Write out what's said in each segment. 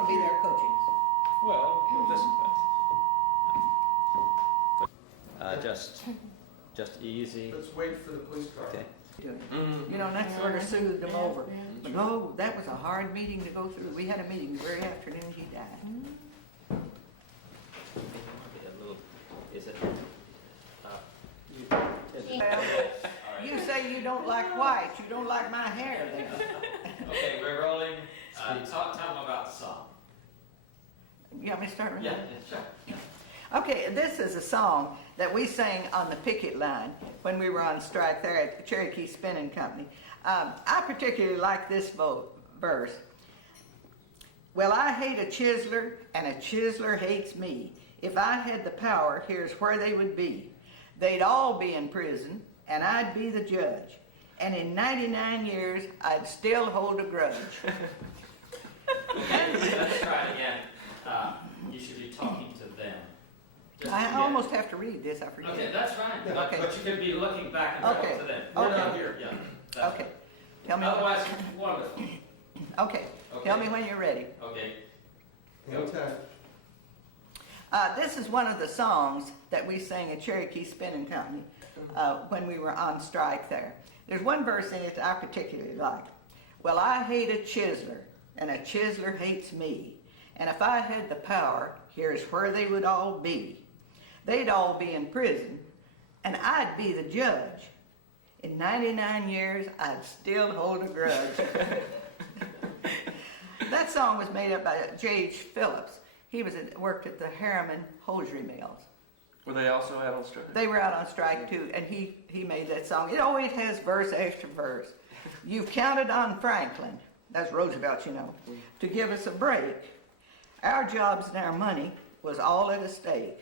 going to be there coaching us? Well, we'll listen to it. Just easy. Let's wait for the police car. Okay. You know, and that sort of soothed him over. But no, that was a hard meeting to go through. We had a meeting the very afternoon he died. Is it? Well, you say you don't like white, you don't like my hair then. Okay, we're rolling. Tell them about the song. You want me to start with Yeah, that? sure. Okay, this is a song that we sang on the picket line when we were on strike there at the Cherokee Spinning Company. I particularly like this verse. Well, I hate a chiseler, and a chiseler hates me. If I had the power, here's where they would be. They'd all be in prison, and I'd be the judge. And in 99 years, I'd still hold a grudge. Let's try it again. You should be talking to them. I almost have to read this, I forget. Okay, that's fine. Yeah. But you could be looking back and talking to them. Okay. We're not here. Yeah. Okay. Tell me. Otherwise, wonderful. Okay. Tell me when you're ready. Okay. Okay. This is one of the songs that we sang at Cherokee Spinning Company when we were on strike there. There's one verse in it that I particularly like. Well, I hate a chiseler, and a chiseler hates me. And if I had the power, here's where they would all be. They'd all be in prison, and I'd be the judge. In 99 years, I'd still hold a grudge. That song was made up by J.H. Phillips. He worked at the Harriman hosiery mills. Were they also out on strike? They were out on strike too, and he made that song. It always has verse after verse. You've counted on Franklin, that's Roosevelt, you know, to give us a break. Our jobs and our money was all at stake.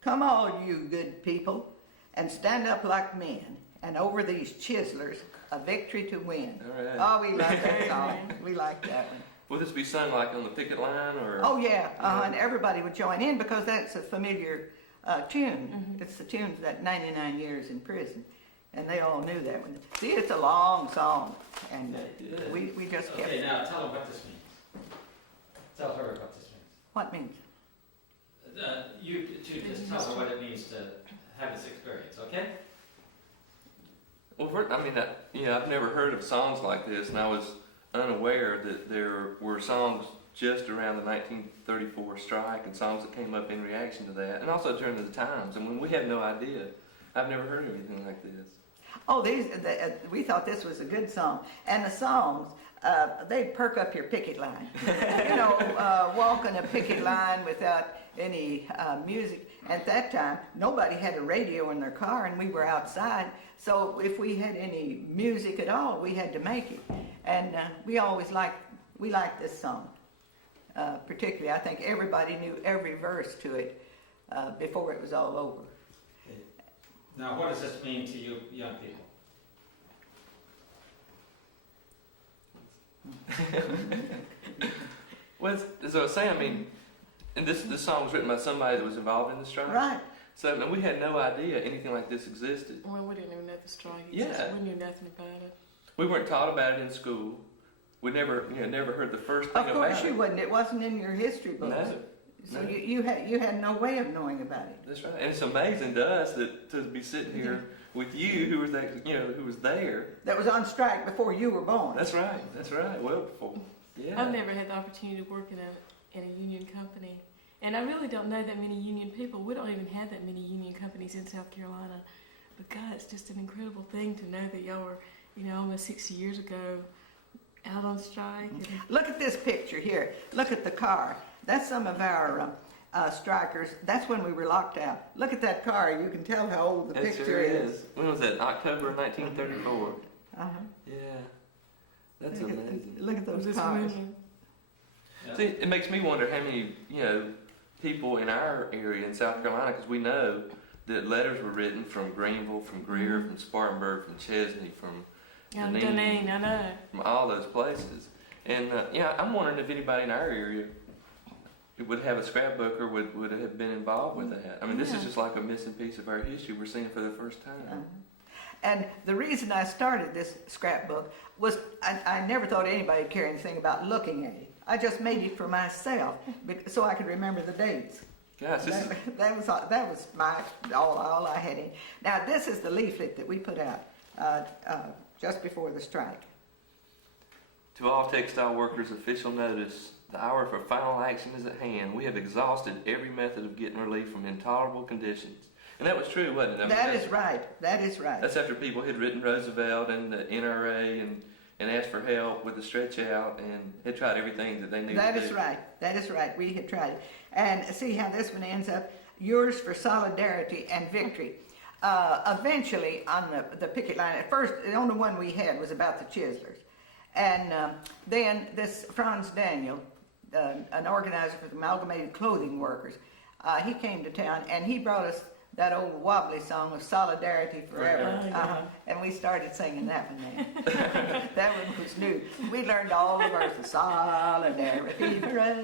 Come all you good people and stand up like men, and over these chiselers, a victory to win. All right. Oh, we like that song. We like that one. Will this be sung like on the picket line or? Oh yeah, and everybody would join in because that's a familiar tune. Mm-hmm. It's the tune for that 99 years in prison, and they all knew that one. See, it's a long song, and we just kept. Okay, now tell them what this means. Tell her what this means. What means? You just tell her what it means to have this experience, okay? Well, I've never heard of songs like this, and I was unaware that there were songs just around the 1934 strike and songs that came up in reaction to that, and also during the times. And when we had no idea, I've never heard of anything like this. Oh, we thought this was a good song, and the songs they perk up your picket line. You know, walking a picket line without any music. At that time, nobody had a radio in their car, and we were outside. So if we had any music at all, we had to make it. And we liked this song. Particularly, I think everybody knew every verse to it before it was all over. Okay. Now, what does this mean to you young people? Well, as I was saying, and this song was written by somebody that was involved in the strike. Right. So, and we had no idea anything like this existed. Well, we didn't even know the strike existed. Yeah. We knew nothing about it. We weren't taught about it in school. We never heard the first thing about it. Of course you wouldn't. It wasn't in your history books. No. So you had no way of knowing about it. That's right. And it's amazing to us that to be sitting here with you, who was there. That was on strike before you were born. That's right. That's right. Well before. Yeah. I've never had the opportunity to work in a union company, and I really don't know that many union people. We don't even have that many union companies in South Carolina. But God, it's just an incredible thing to know that y'all were, almost 60 years ago, out on strike. Look at this picture here. Look at the car. That's some of our strikers. That's when we were locked out. Look at that car. You can tell how old the picture sure is. When was that? October of 1934. Uh-huh. Yeah. That's amazing. Look at those cars. Yeah. See, it makes me wonder how many, people in our area in South Carolina, because we know that letters were written from Greenville, from Greer, from Spartanburg, from Chesney, from Dunedin, I know. from all those places. And I'm wondering if anybody in our area would have a scrapbook or would have been involved with that. I mean, this is just like a missing piece of our history we're seeing for the first time. Uh-huh. And the reason I started this scrapbook was I never thought anybody would care anything about looking at it. I just made it for myself so I could remember the dates. Gosh, this is, That was all I had in. Now this is the leaflet that we put out just before the strike. to all textile workers, official notice. The hour for final action is at hand. We have exhausted every method of getting relief from intolerable conditions. And that was true, wasn't it? I mean, That is right. That is right. That's after people had written Roosevelt and the NRA and asked for help with the stretch out and had tried everything that they knew to do. That is right. That is right. We had tried it. And see how this one ends up? Yours for solidarity and victory. Eventually, on the picket line, at first, the only one we had was about the Chislers. And then this Franz Daniel, an organizer for the Amalgamated Clothing Workers, he came to town and he brought us that old wobbly song of Solidarity Forever. Oh, yeah. And we started singing that one then. That one was new. We learned all the verses. Solidarity Forever.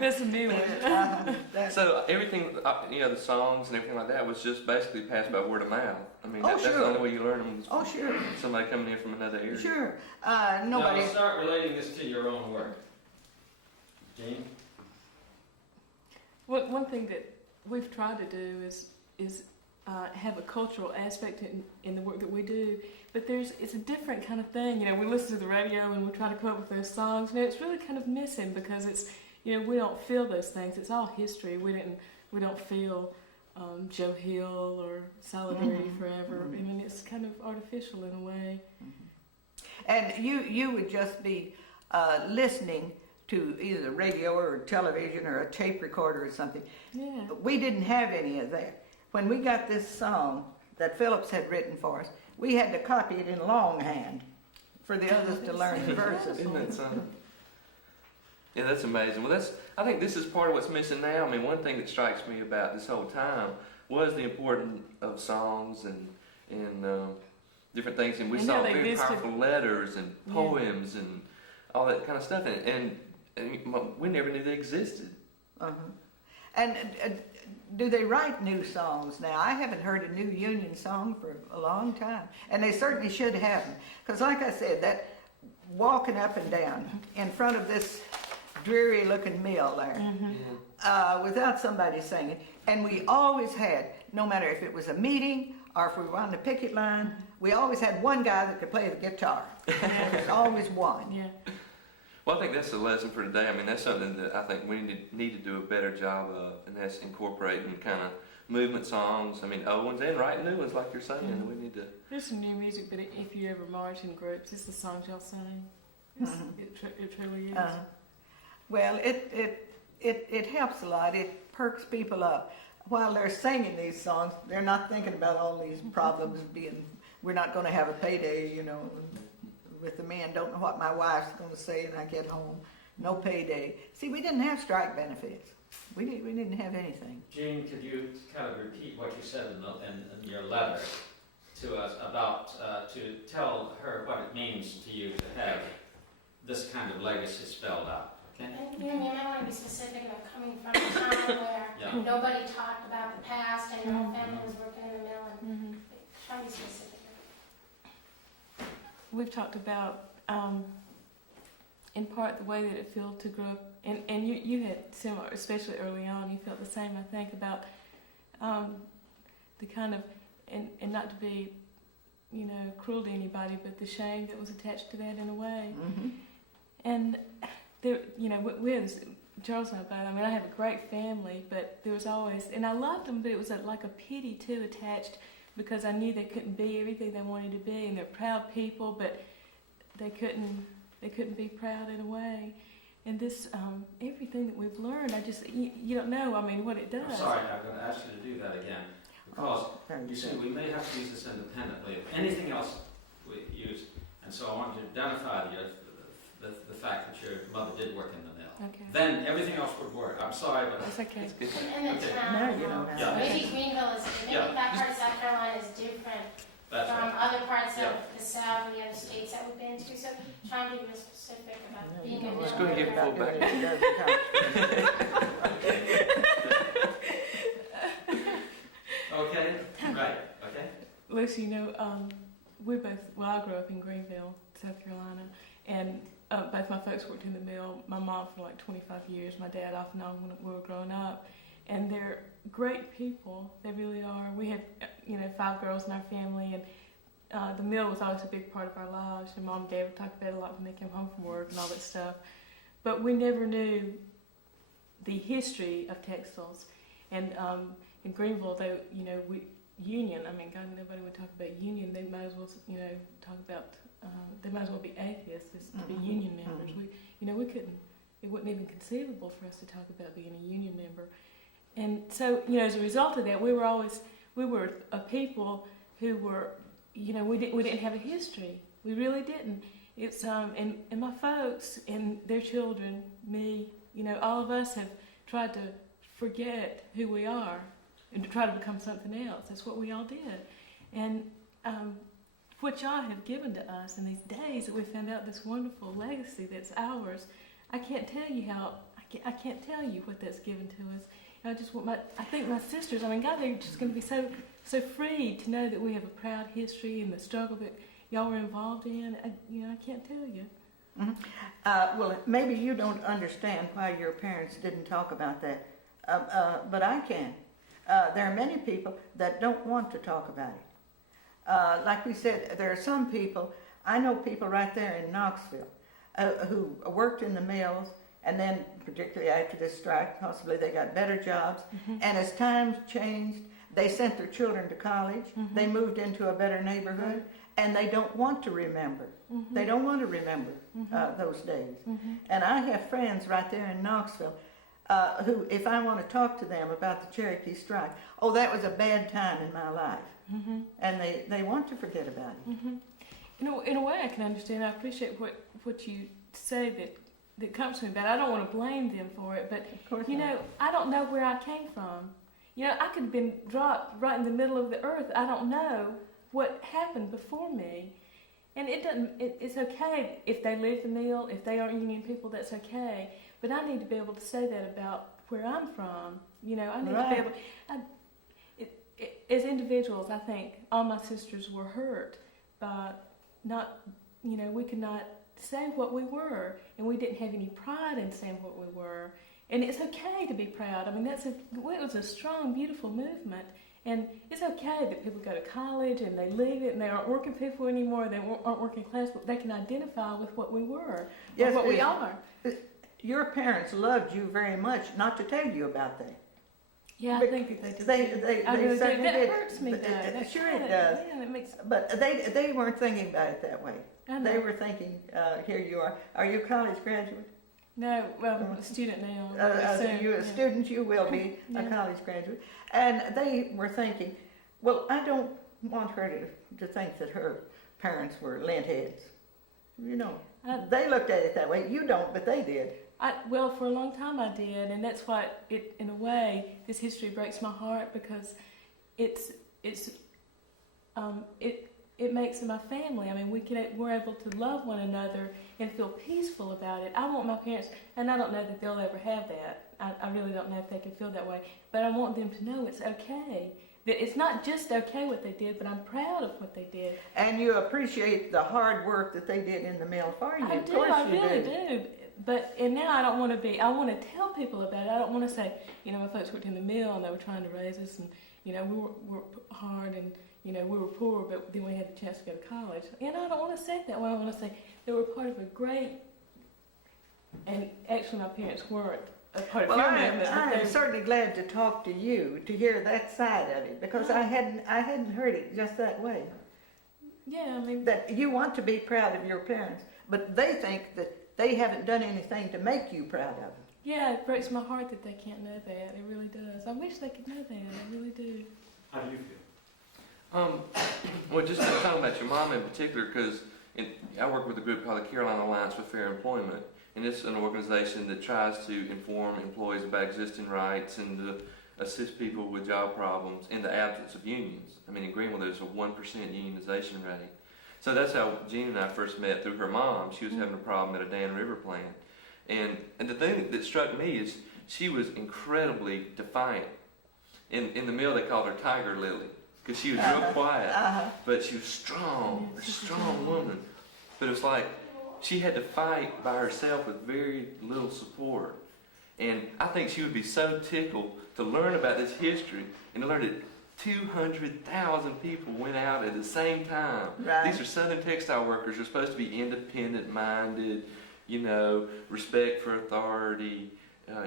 That's a new one. So everything, the songs and everything like that was just basically passed by word of mouth. I mean, Oh, that's the sure. only way you learn them. Oh, sure. Somebody coming in from another area. Sure. Now Nobody. let's start relating this to your own work. Jeanne? One thing that we've tried to do is have a cultural aspect in the work that we do, but it's a different kind of thing. We listen to the radio and we try to come up with those songs. It's really kind of missing because it's we don't feel those things. It's all history. We don't feel Joe Hill or Solidarity Forever. I mean, it's kind of artificial in a way. And you would just be listening to either the radio or television or a tape recorder or something. Yeah. We didn't have any of that. When we got this song that Phillips had written for us, we had to copy it in longhand for the others to learn the verses. Isn't that something? Yeah, that's amazing. Well, I think this is part of what's missing now. I mean, one thing that strikes me about this whole time was the importance of songs and different things. And we And saw how they very listed- powerful letters and poems and all that kind of stuff. And we never knew they existed. Uh-huh. And do they write new songs now? I haven't heard a new Union song for a long time. And they certainly should have them. Because like I said, that walking up and down in front of this dreary looking mill there, without somebody singing. And we always had, no matter if it was a meeting or if we were on the picket line, we always had one guy that could play the guitar. There was always one. Yeah. Well, I think that's the lesson for today. I mean, that's something that I think we need to do a better job of, and that's incorporating kind of movement songs. I mean, old ones and writing new ones, like you're saying. We need to. There's some new music, but if you ever march in groups, it's the songs y'all sing. It truly is. Well, it helps a lot. It perks people up. While they're singing these songs, they're not thinking about all these problems we're not going to have a payday, with the men, don't know what my wife's going to say when I get home. No payday. See, we didn't have strike benefits. We didn't have anything. Jeanne, could you kind of repeat what you said in your letter to us about, to tell her what it means to you to have this kind of legacy spelled out? Okay? And you might want to be specific about coming from a time where nobody talked about the past and your whole family was working in the mill and try to be specific. We've talked about, in part, the way that it felt to grow up, and you had similar, especially early on, you felt the same, I think, about the kind of, and not to be, cruel to anybody, but the shame that was attached to that in a way. And there, we had this, Charles and I both, I have a great family, but there was always, and I loved them, but it was like a pity too attached, because I knew they couldn't be everything they wanted to be, and they're proud people, but they couldn't be proud in a way. And this, everything that we've learned, you don't know, what it does. I'm sorry, I'm going to ask you to do that again. Because, you see, we may have to use this independently of anything else we use. And so I want you to identify the fact that your mother did work in the mill. Okay. Then everything else would work. I'm sorry, but That's okay. And the town, No, you don't have maybe Greenville is, maybe that part of South Carolina is different that's from right. other parts of the South and the other states that we've been to. So trying to be real specific about being a Let's go and give full back. Okay, right, okay. Lucy, we both, I grew up in Greenville, South Carolina, and both my folks worked in the mill. My mom for like 25 years, my dad off and on when we were growing up. And they're great people. They really are. We had, 5 girls in our family, and the mill was always a big part of our lives. And Mom and Dad would talk about it a lot when they came home from work and all that stuff. But we never knew the history of textiles. And in Greenville, union. I mean, God, nobody would talk about union. They might as well, talk about. They might as well be atheists as to be union members. We couldn't. It wasn't even conceivable for us to talk about being a union member. And so, as a result of that, we were a people who were, we didn't have a history. We really didn't. It's and my folks and their children, me, all of us have tried to forget who we are and to try to become something else. That's what we all did. And what y'all have given to us in these days that we found out this wonderful legacy that's ours, I can't tell you I can't tell you what that's given to us. I think my sisters, God, they're just going to be so free to know that we have a proud history and the struggle that y'all were involved in. I can't tell you. Mm-hmm. Well, maybe you don't understand why your parents didn't talk about that, but I can. There are many people that don't want to talk about it. Like we said, there are some people, I know people right there in Knoxville who worked in the mills, and then particularly after this strike, possibly they got better jobs. Mm-hmm. And as times changed, they sent their children to college. Mm-hmm. They moved into a better neighborhood, and they don't want to remember. Mm-hmm. They don't want to remember those days. Mm-hmm. And I have friends right there in Knoxville who, if I want to talk to them about the Cherokee strike, that was a bad time in my life. Mm-hmm. And they want to forget about it. Mm-hmm. In a way, I can understand. I appreciate what you say that comes to me, but I don't want to blame them for it. But I don't know where I came from. I could have been dropped right in the middle of the earth. I don't know what happened before me, and it doesn't. It's okay if they leave the mill, if they aren't union people. That's okay. But I need to be able to say that about where I'm from. I need to be able. As individuals, I think all my sisters were hurt by not. We could not say what we were, and we didn't have any pride in saying what we were. And it's okay to be proud. It was a strong, beautiful movement, and it's okay that people go to college and they leave it and they aren't working people anymore. They aren't working class, but they can identify with what we were, or what we are. Your parents loved you very much not to tell you about that. Yeah, I think that they did. They certainly did. That hurts me, though. Sure it does. Yeah, it makes. But they weren't thinking about it that way. They were thinking, here you are. Are you a college graduate? No, well, I'm a student now. You're a student, you will be a college graduate. And they were thinking, well, I don't want her to think that her parents were lint heads. They looked at it that way. You don't, but they did. Well, for a long time I did, and that's why in a way, this history breaks my heart, because it makes it my family. We're able to love one another and feel peaceful about it. I want my parents, and I don't know that they'll ever have that. I really don't know if they can feel that way, but I want them to know it's okay. That it's not just okay what they did, but I'm proud of what they did. And you appreciate the hard work that they did in the mill for you. I do, I really do. And now I don't want to be, I want to tell people about it. I don't want to say, my folks worked in the mill and they were trying to raise us, and, we were hard, and, we were poor, but then we had the chance to go to college. And I don't want to say it that way. I want to say they were part of a great, and actually my parents weren't a part of your movement. I'm certainly glad to talk to you, to hear that side of it, because I hadn't heard it just that way. Yeah, that you want to be proud of your parents, but they think that they haven't done anything to make you proud of them. Yeah, it breaks my heart that they can't know that. It really does. I wish they could know that. I really do. How do you feel? Well, just talking about your mom in particular, because I work with a group called the Carolina Alliance for Fair Employment, and it's an organization that tries to inform employees about existing rights and to assist people with job problems in the absence of unions. In Greenville, there's a 1% unionization rate. So that's how Jeanne and I first met, through her mom. She was having a problem at a Dan River plant. And the thing that struck me is she was incredibly defiant. In the mill, they called her Tiger Lily, because she was real quiet, but she was strong, a strong woman. But it was like, she had to fight by herself with very little support. And I think she would be so tickled to learn about this history and to learn that 200,000 people went out at the same time. Right. These are Southern textile workers. They're supposed to be independent-minded, you know, respect for authority,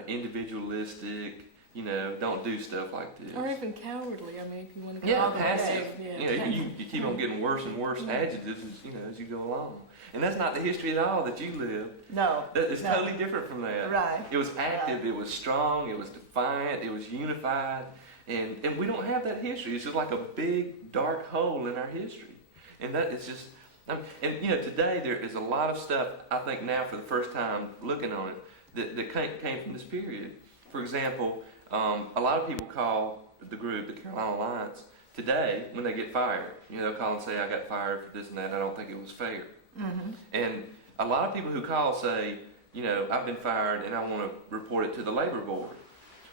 individualistic, you know, don't do stuff like this. Or even cowardly. I mean, if you want to go Yeah, all the way. passive. Yeah, You keep on getting worse and worse adjectives as, you know, as you go along. And that's not the history at all that you lived. No. It's no. totally different from that. Right. It was active, Right. it was strong, it was defiant, it was unified. And we don't have that history. It's just like a big dark hole in our history. And that is just, and you know, today there is a lot of stuff, I think now for the first time looking on it, that came from this period. For example, a lot of people call the group, the Carolina Alliance, today when they get fired. You know, they'll call and say, I got fired for this and that, I don't think it was fair. Mm-hmm. And a lot of people who call say, you know, I've been fired and I want to report it to the labor board.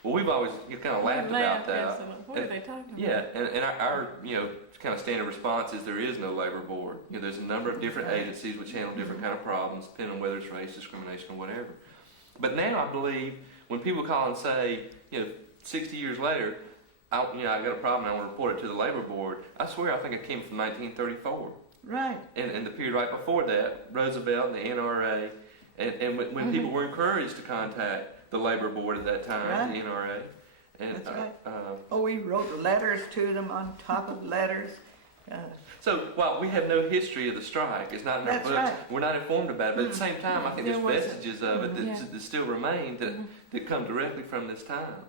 Well, we've always kind of laughed about that. What are they talking about? Yeah, and our you know, kind of standard response is there is no labor board. You know, there's a number of different agencies which handle different kind of problems, depending on whether it's race, discrimination, or whatever. But now I believe when people call and say, you know, 60 years later, I got a problem and I want to report it to the labor board, I swear I think it came from 1934. Right. And the period right before that, Roosevelt and the NRA, and when people were encouraged to contact the labor board at that time, Right. the NRA. And, That's right. Oh, we wrote letters to them on top of letters. So while we have no history of the strike, it's not in our That's books, right. we're not informed about it, but at the same time I think there's There was vestiges of it Yeah. that still remain that come directly from this time.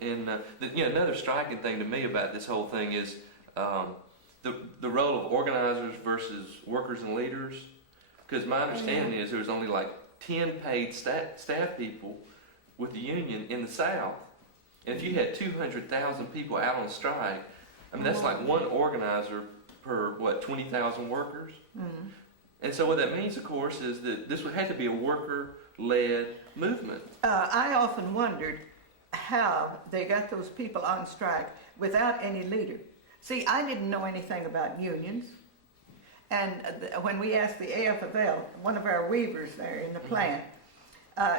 And you know, another striking thing to me about this whole thing is the role of organizers versus workers and leaders. Because my understanding is there was only like 10 paid staff people with the union in the South. And if you had 200,000 people out on strike, I mean, that's like one organizer per, 20,000 workers? Mm-hmm. And so what that means, of course, is that this would have to be a worker-led movement. I often wondered how they got those people on strike without any leader. See, I didn't know anything about unions. And when we asked the AFL, one of our weavers there in the plant,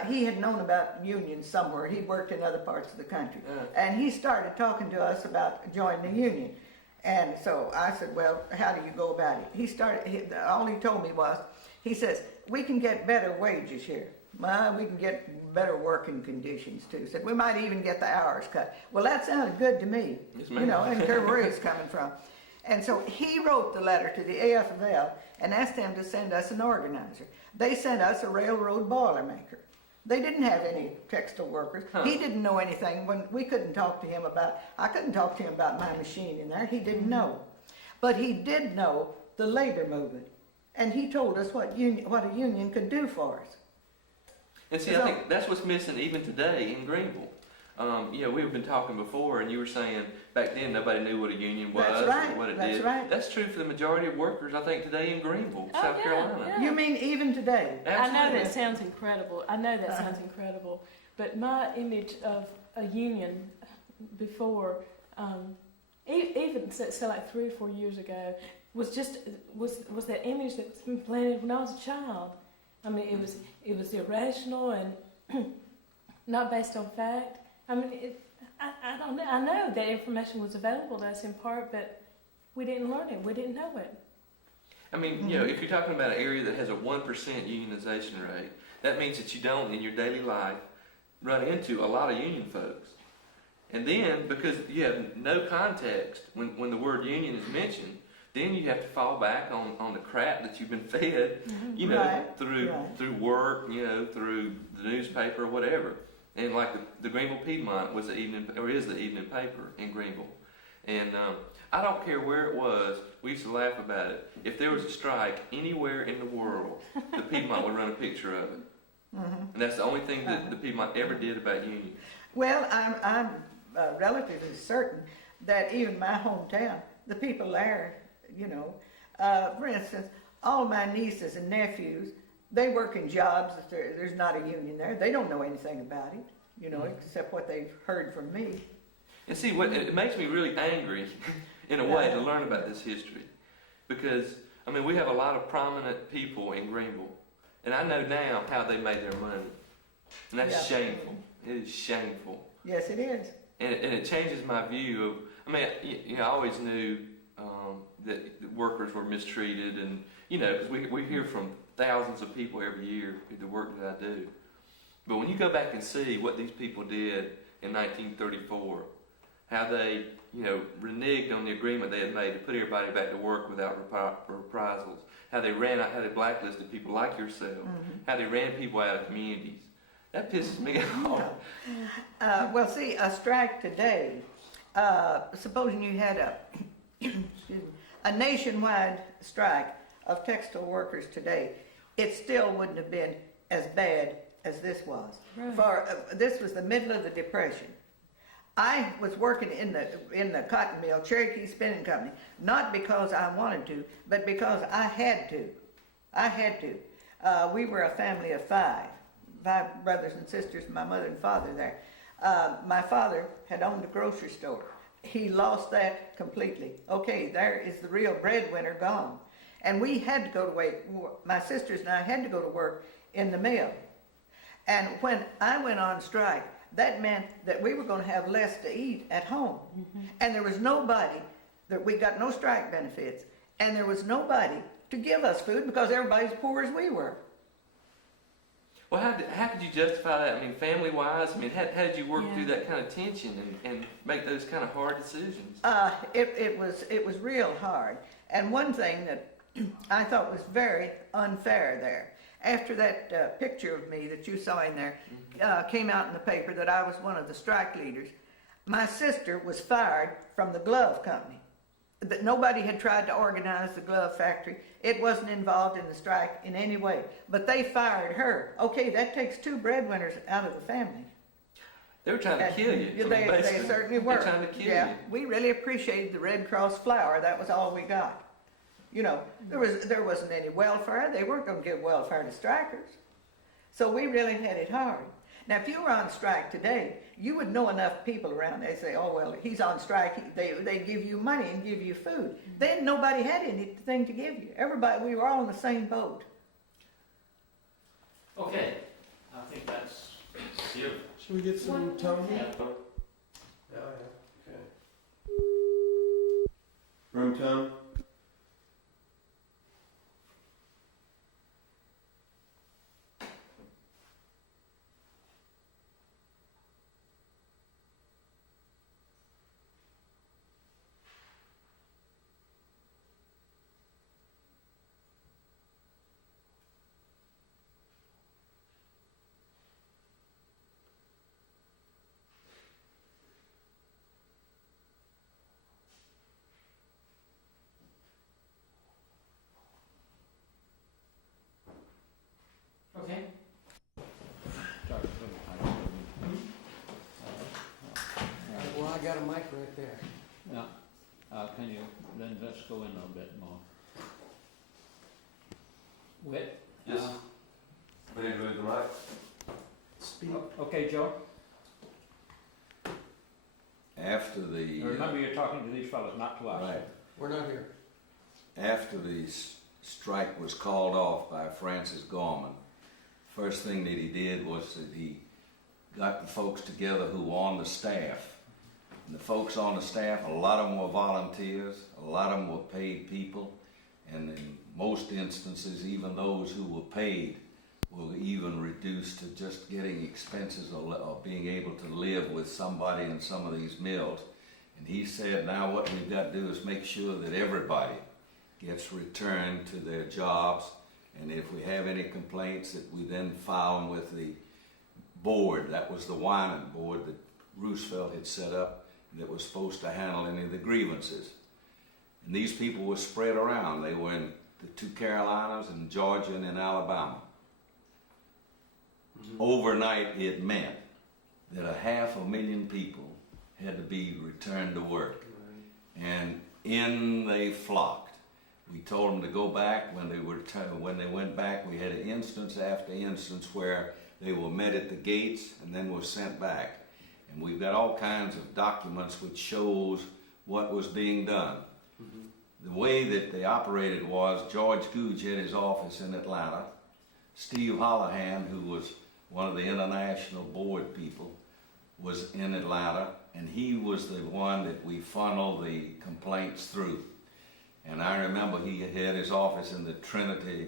he had known about unions somewhere. He'd worked in other parts of the country. And he started talking to us about joining the union. And so I said, well, how do you go about it? All he told me was, he says, we can get better wages here. Well, we can get better working conditions too. Said, we might even get the hours cut. Well, that sounded good to me. Yes, You know, and where he's coming from. And so he wrote the letter to the AFL and asked them to send us an organizer. They sent us a railroad boilermaker. They didn't have any textile workers. He didn't know anything. When we couldn't talk to him about, I couldn't talk to him about my machine in there. He didn't know. But he did know the labor movement. And he told us what a union could do for us. And see, I think that's what's missing even today in Greenville. We've been talking before, and you were saying back then nobody knew what a union was That's right. or what it That's did. right. That's true for the majority of workers, I think, today in Greenville, Oh, South yeah, Carolina. yeah. You mean even today? I know Absolutely. that sounds incredible. Sounds incredible. But my image of a union before, even so like 3 or 4 years ago, was that image that was implanted when I was a child. I mean, it was irrational and not based on fact. I mean, I don't know. I know that information was available to us in part, but we didn't learn it. We didn't know it. I mean, if you're talking about an area that has a 1% unionization rate, that means that you don't, in your daily life, run into a lot of union folks. And then, because you have no context when the word union is mentioned, then you have to fall back on the crap that you've been fed, Right. through work, through the newspaper or whatever. And like the Greenville Piedmont is the evening paper in Greenville. And I don't care where it was, we used to laugh about it. If there was a strike anywhere in the world, the Piedmont would run a picture of it. And that's the only thing that the Piedmont ever did about unions. Well, I'm relatively certain that even my hometown, the people there, for instance, all my nieces and nephews, they work in jobs that there's not a union there. They don't know anything about it, except what they've heard from me. And see, it makes me really angry, in a way, to learn about this history. Because, I mean, we have a lot of prominent people in Greenville And I know now how they made their money. And that's Yeah. shameful. It is shameful. Yes, it is. And it changes my view of, I mean, you know, I always knew that workers were mistreated, and, you know, because we hear from thousands of people every year who the work that I do. But when you go back and see what these people did in 1934, how they, you know, reneged on the agreement they had made to put everybody back to work without reprisals, how they blacklisted people like yourself, how they ran people out of communities. That pisses me off. Well, see, a strike today, supposing you had a nationwide strike of textile workers today, it still wouldn't have been as bad as this was. Right. For this was the middle of the Depression. I was working in the cotton mill, Cherokee Spinning Company, not because I wanted to, but because I had to. I had to. We were a family of five brothers and sisters, my mother and father there. My father had owned a grocery store. He lost that completely. Okay, there is the real breadwinner gone. And we had to go to work. My sisters and I had to go to work in the mill. And when I went on strike, that meant that we were going to have less to eat at home. And there was nobody, that we got no strike benefits, and there was nobody to give us food because everybody's poor as we were. Well, how could you justify that? I mean, family-wise, I mean, how did you work through that kind of tension and make those kind of hard decisions? It was real hard. And one thing that I thought was very unfair there, after that picture of me that you saw in there came out in the paper that I was one of the strike leaders, my sister was fired from the glove company. That nobody had tried to organize the glove factory. It wasn't involved in the strike in any way. But they fired her. Okay, that takes two breadwinners out of the family. They were trying to kill you. They certainly were. They're trying to kill you. We really appreciated the Red Cross flour. That was all we got. You know, there wasn't any welfare. They weren't going to give welfare to strikers. So we really had it hard. Now, if you were on strike today, you would know enough people around. They say, oh, well, he's on strike. They give you money and give you food. Then nobody had anything to give you. Everybody, we were all in the same boat. Okay, I think that's beautiful. Should we get some tone? Yeah. Yeah, okay. Room tone? Okay. Well, I got a mic right there. Yeah, can you then just go in a bit more? Whit? Yes. Ready to move the mic? Speak. Okay, Joe, After the remember you're talking to these fellows, not to us. right We're not here. after the strike was called off by Francis Gorman, first thing that he did was that he got the folks together who were on the staff. And the folks on the staff, a lot of them were volunteers, a lot of them were paid people, and in most instances, even those who were paid were even reduced to just getting expenses or being able to live with somebody in some of these mills. And he said, now what we've got to do is make sure that everybody gets returned to their jobs, and if we have any complaints, that we then file them with the board. That was the Wyman board that Roosevelt had set up that was supposed to handle any of the grievances. And these people were spread around. They were in the two Carolinas and Georgia and in Alabama. Overnight, it meant that 500,000 people had to be returned to work. And in they flocked. We told them to go back. When they went back, we had instance after instance where they were met at the gates and then were sent back. And we've got all kinds of documents which shows what was being done. The way that they operated was George Googe had his office in Atlanta. Steve Holohan, who was one of the international board people, was in Atlanta, and he was the one that we funneled the complaints through. And I remember he had his office in the Trinity,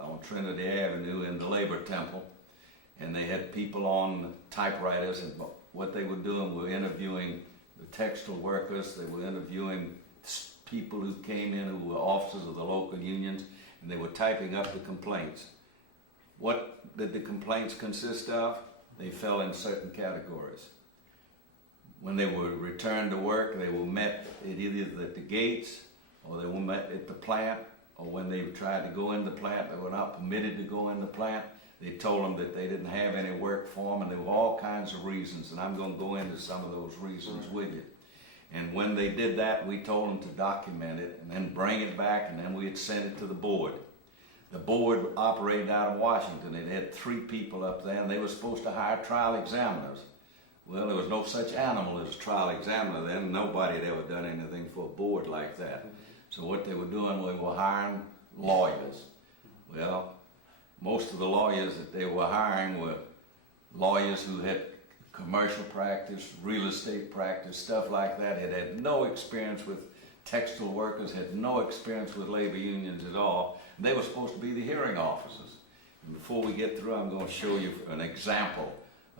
on Trinity Avenue in the Labor Temple, and they had people on typewriters, and what they were doing were interviewing the textile workers, they were interviewing people who came in who were officers of the local unions, and they were typing up the complaints. What did the complaints consist of? They fell in certain categories. When they were returned to work, they were met at either at the gates, or they were met at the plant, or when they tried to go in the plant, they were not permitted to go in the plant. They told them that they didn't have any work for them, and there were all kinds of reasons, and I'm going to go into some of those reasons with you. And when they did that, we told them to document it, and then bring it back, and then we'd send it to the board. The board operated out of Washington. It had 3 people up there, and they were supposed to hire trial examiners. Well, there was no such animal as a trial examiner then. Nobody had ever done anything for a board like that. So what they were doing, we were hiring lawyers. Well, most of the lawyers that they were hiring were lawyers who had commercial practice, real estate practice, stuff like that, had no experience with textile workers, had no experience with labor unions at all. They were supposed to be the hearing officers. And before we get through, I'm going to show you an example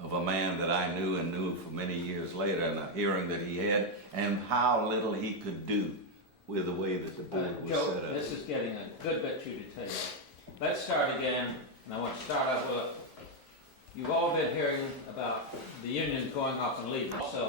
of a man that I knew and knew for many years later, and a hearing that he had, and how little he could do with the way that the board was Joe, set up. this is getting a good bit too detailed. Let's start again, and I want to start out with, you've all been hearing about the unions going off and leaving. So